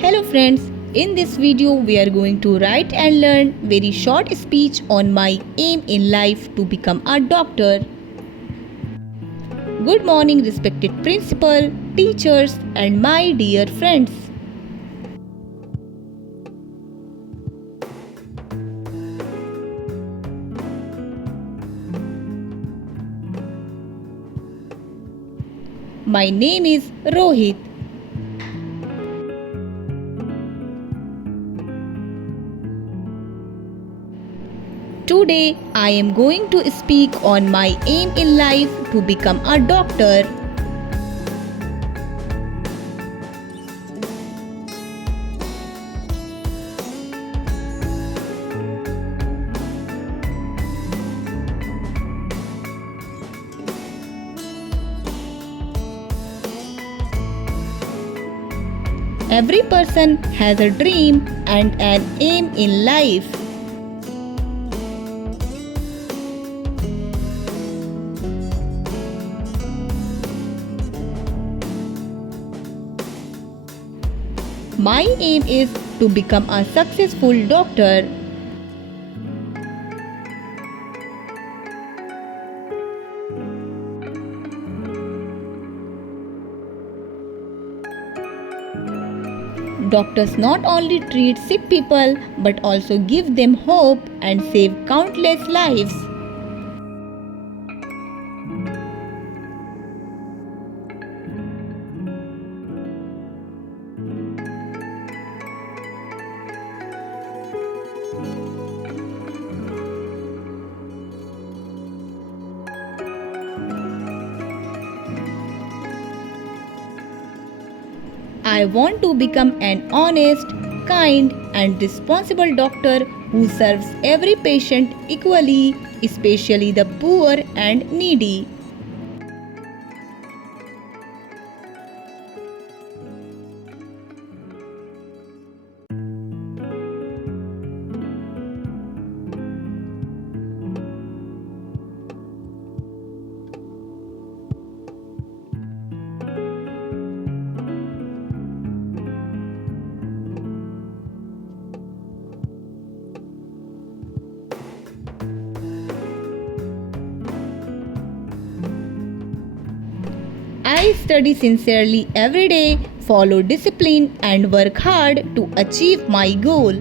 Hello friends, in this video we are going to write and learn very short speech on my aim in life to become a doctor. Good morning respected principal, teachers and my dear friends. My name is Rohit. Today I am going to speak on my aim in life to become a doctor. Every person has a dream and an aim in life. My aim is to become a successful doctor. Doctors not only treat sick people but also give them hope and save countless lives. I want to become an honest, kind and responsible doctor who serves every patient equally, especially the poor and needy. I study sincerely every day, follow discipline and work hard to achieve my goal.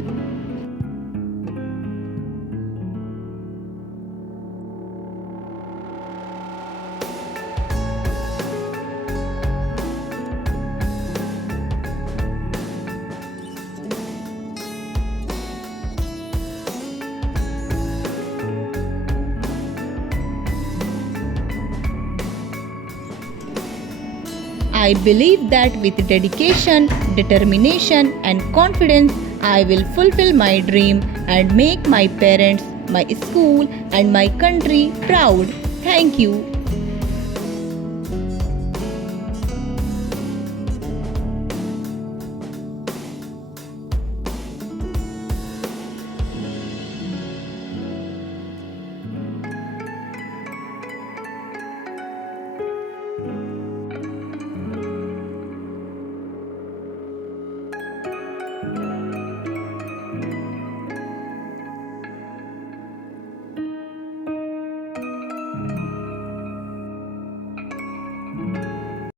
I believe that with dedication, determination and confidence, I will fulfill my dream and make my parents, my school and my country proud. Thank you.